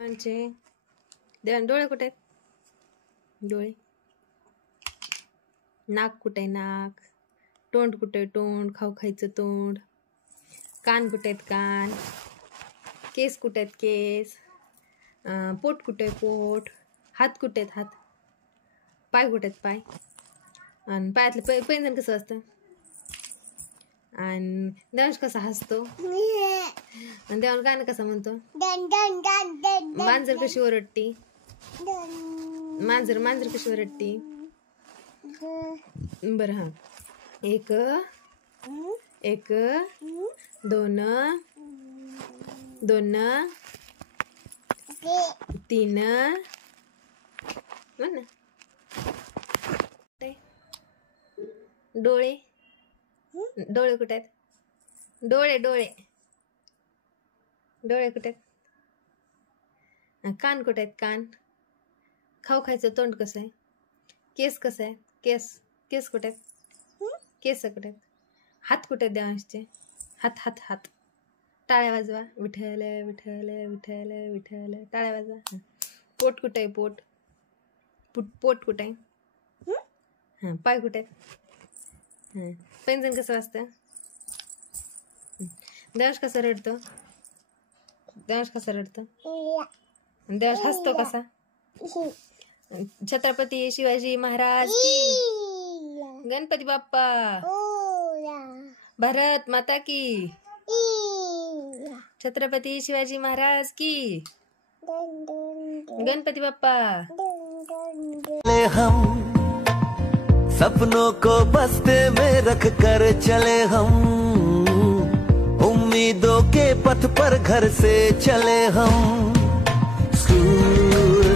देवान डोळे कुठे आहेत? डोळे. नाक कुठे आहे? नाक. तोंड कुठे आहे? तोंड. खाऊ खायचं तोंड. कान कुठे आहेत? कान. केस कुठे आहेत? केस. पोट कुठे आहे? पोट. हात कुठे आहेत? हात. पाय कुठे आहेत? पाय. आणि पायातलं पैंजण कसं असतं? आणि देवांश कसा हसतो? आणि देवान गाणं कसं म्हणतो? मांजर कशी ओरडती? मांजर कशी ओरडती? बरं हा. एक दोन तीन म्हण ना. डोळे. डोळे कुठे आहेत? डोळे कुठे आहेत? कान कुठे आहेत? कान. खाऊ खायचं तोंड कसं आहे? केस कसं आहे? केस कुठे आहेत? केस कुठे आहेत? हात कुठे आहेत देवांशचे? हात. टाळ्या वाजवा. विठ्ठल विठ्ठल विठ्ठल विठ्ठल. टाळ्या वाजवा. पोट कुठे आहे? पोट कुठे आहे? हां. पाय कुठे आहेत? हां. पैंजण कसं वाजतं? देवांश कसं रडतो? देवांश हसतो कसा? छत्रपती शिवाजी महाराज की. गणपती बाप्पा. भारत माता की. छत्रपती शिवाजी महाराज की. गणपती बाप्पा. हम सपनों को बस्ते में रख कर चले हम, उम्मीदों के पथ पर घर से चले हम। स्कूल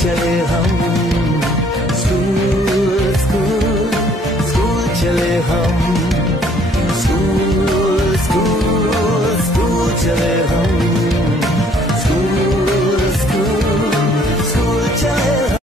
चले हम, स्कूल चले हम, स्कूल चले हम।